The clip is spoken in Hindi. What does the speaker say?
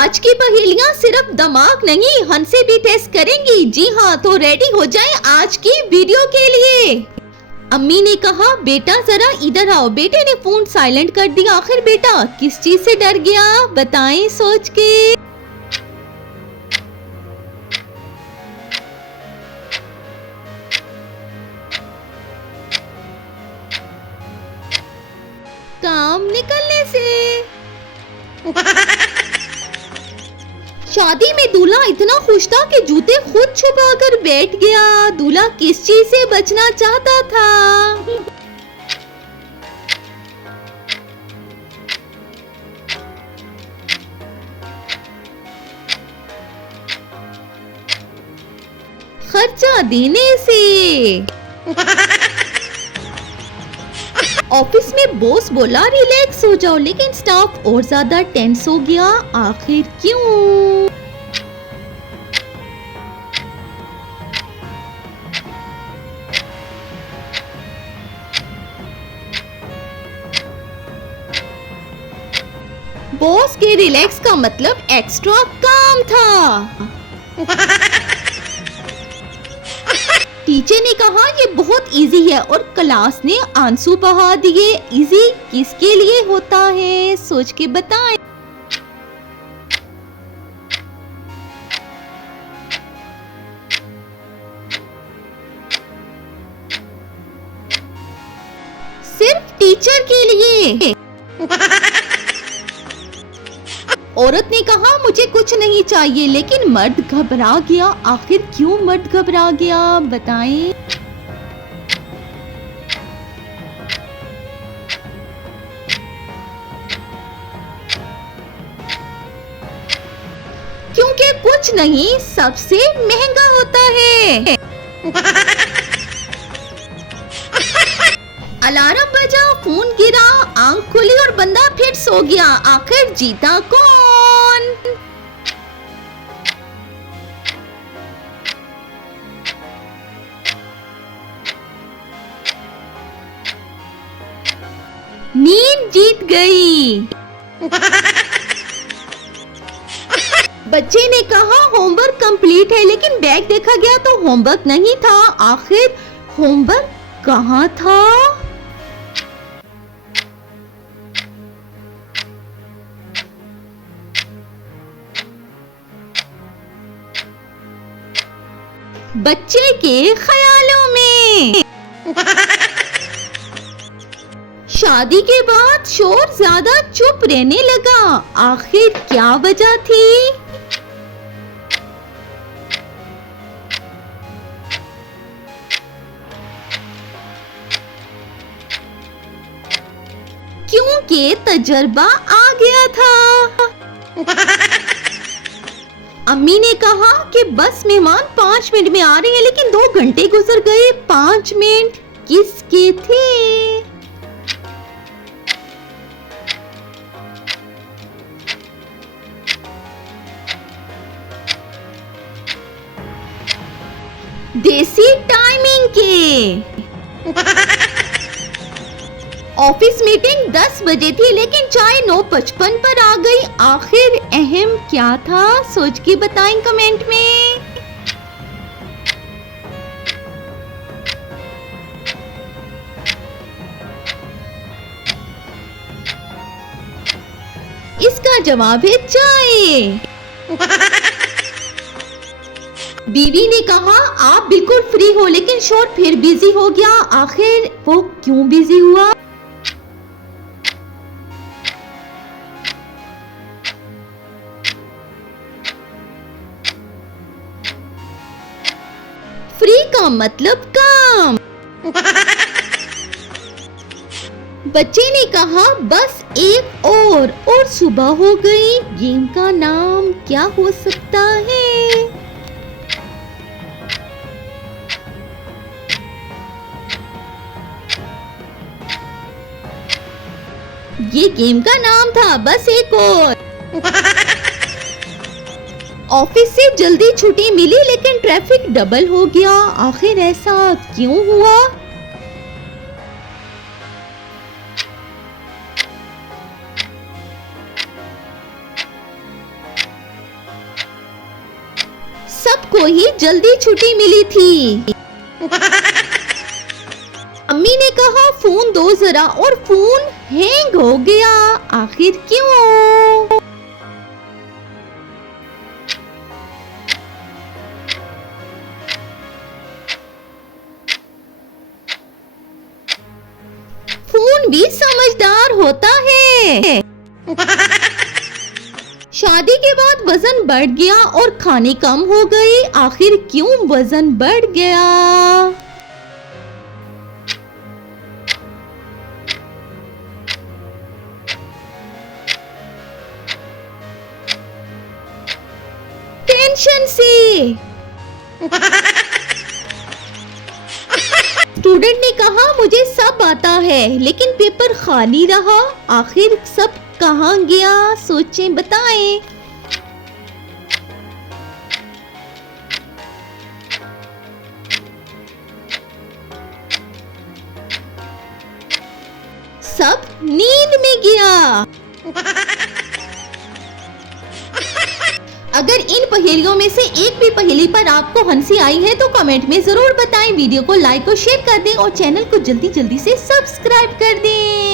आज की पहेलियाँ सिर्फ दिमाग नहीं हन से भी टेस्ट करेंगी। जी हाँ, तो रेडी हो जाएं आज की वीडियो के लिए। अम्मी ने कहा बेटा जरा इधर आओ। बेटे ने फोन साइलेंट कर दिया। आखिर बेटा किस चीज से डर गया, बताएं सोच के। काम निकलने से। शादी में दूल्हा इतना खुश था कि जूते खुद छुपा कर बैठ गया। दूल्हा किस चीज से बचना चाहता था? खर्चा देने से। ऑफिस में बॉस बोला रिलैक्स हो जाओ, लेकिन स्टाफ और ज्यादा टेंस हो गया। आखिर क्यों? बॉस के रिलैक्स का मतलब एक्स्ट्रा काम था। टीचर ने कहा ये बहुत इजी है और क्लास ने आंसू बहा दिए। इजी किसके लिए होता है, सोच के बताएं। सिर्फ टीचर के लिए। औरत ने कहा मुझे कुछ नहीं चाहिए, लेकिन मर्द घबरा गया। आखिर क्यों मर्द घबरा गया, बताएं। क्योंकि कुछ नहीं सबसे महंगा होता है। अलार्म बजा, फोन गिरा, आंख खुली और बंदा फिर सो गया। आखिर जीता कौन? नींद जीत गई। बच्चे ने कहा होमवर्क कंप्लीट है, लेकिन बैग देखा गया तो होमवर्क नहीं था। आखिर होमवर्क कहाँ था? बच्चे के ख्यालों में। शादी के बाद शोर ज्यादा चुप रहने लगा। आखिर क्या वजह थी? क्योंकि तजर्बा आ गया था। अम्मी ने कहा कि बस मेहमान 5 मिनट में आ रहे हैं, लेकिन 2 घंटे गुजर गए। 5 मिनट किसके थे? देसी टाइमिंग के। ऑफिस मीटिंग 10 बजे थी, लेकिन चाय 9:55 पर आ गई। आखिर अहम क्या था, सोच के बताएं कमेंट में। इसका जवाब है चाय। बीवी ने कहा आप बिल्कुल फ्री हो, लेकिन शोर फिर बिजी हो गया। आखिर वो क्यों बिजी हुआ? फ्री का मतलब काम। बच्चे ने कहा बस एक और सुबह हो गई। गेम का नाम क्या हो सकता है? ये गेम का नाम था बस एक और। ऑफिस से जल्दी छुट्टी मिली, लेकिन ट्रैफिक डबल हो गया। आखिर ऐसा क्यों हुआ? सबको ही जल्दी छुट्टी मिली थी। अम्मी ने कहा फोन दो जरा और फोन हैंग हो गया। आखिर क्यों? फोन भी समझदार होता है। शादी के बाद वजन बढ़ गया और खाने कम हो गए। आखिर क्यों वजन बढ़ गया? टेंशन से। स्टूडेंट ने कहा मुझे सब आता है लेकिन पेपर खाली रहा। आखिर सब कहाँ गया? सोचें, बताएं। सब नींद में गया। अगर इन पहेलियों में से एक भी पहेली पर आपको हंसी आई है तो कमेंट में जरूर बताएं। वीडियो को लाइक और शेयर कर दें और चैनल को जल्दी जल्दी से सब्सक्राइब कर दें।